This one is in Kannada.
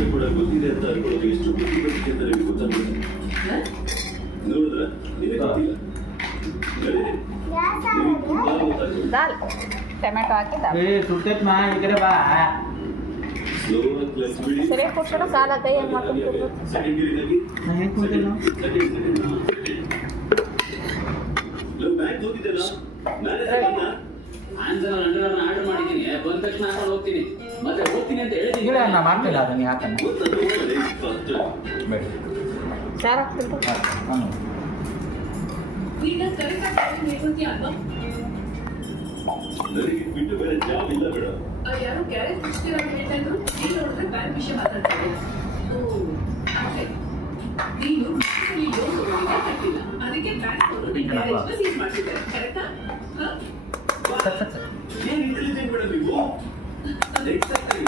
ವಿಷಯ ಕೂಡ ಗೊತ್ತಿದೆ ಅಂತ ಅನ್ಕೊಳ್ಳೋದು ಎಷ್ಟು ಬುದ್ಧಿವಂತಿಕೆ ಅಂತ ನಿಮಗೆ ಗೊತ್ತಾಗುತ್ತೆ. ನೋಡಿದ್ರ ನಿಮಗೆ ಗೊತ್ತಿಲ್ಲ. ದಾಲ್ ಟೊಮೆಟೊ ಹಾಕಿ ದಾಲ್ ಸರಿ ಕೂತ್ಕೊಂಡು ಕಾಲ ಕೈ ಹೆಂಗೆ ಮಾಡ್ಕೊಂಡು ಆರ್ಡರ್ ಮಾಡಿದ್ದೀನಿ. ಬಂದ ತಕ್ಷಣ ಹಾಕೊಂಡು ಹೋಗ್ತೀನಿ, ಮತ್ತೆ ಹೋಗ್ತೀನಿ ಅಂತ ಹೇಳಿದ್ದೀನಿ. ಮಾಡ್ತಿಲ್ಲ ಅದನ್ನ ಯಾಕನ್ನ ಸಾರು ಹಾಕ್ತೀನಿ. ನನಗೆ ಬಿಟ್ಟು ಬೇರೆ ಜಾಬ್ ಇಲ್ಲ ಬೇಡ. ಯಾರೋ ಗ್ಯಾರೇಜ್ ಮುಚ್ಚಿರೋದು ಹೇಳ್ತಾದ್ರು, ನೀನು ನೋಡಿದ್ರೆ ಬ್ಯಾಂಕ್ ವಿಷಯ ಮಾತಾಡ್ತಾರೆ. ನೀನು ಲೋನ್ ಕಟ್ಟಿಲ್ಲ, ಅದಕ್ಕೆ ಬ್ಯಾಂಕ್ ಗ್ಯಾರೇಜ್ನ ಸೀಸ್ ಮಾಡ್ತಿದ್ದಾರೆ. ಕರೆಕ್ಟಾ? ಏನ್ ಇಂಟೆಲಿಜೆಂಟ್ ಮೇಡಮ್ ನೀವು? ಎಕ್ಸಾಕ್ಟ್ಲಿ.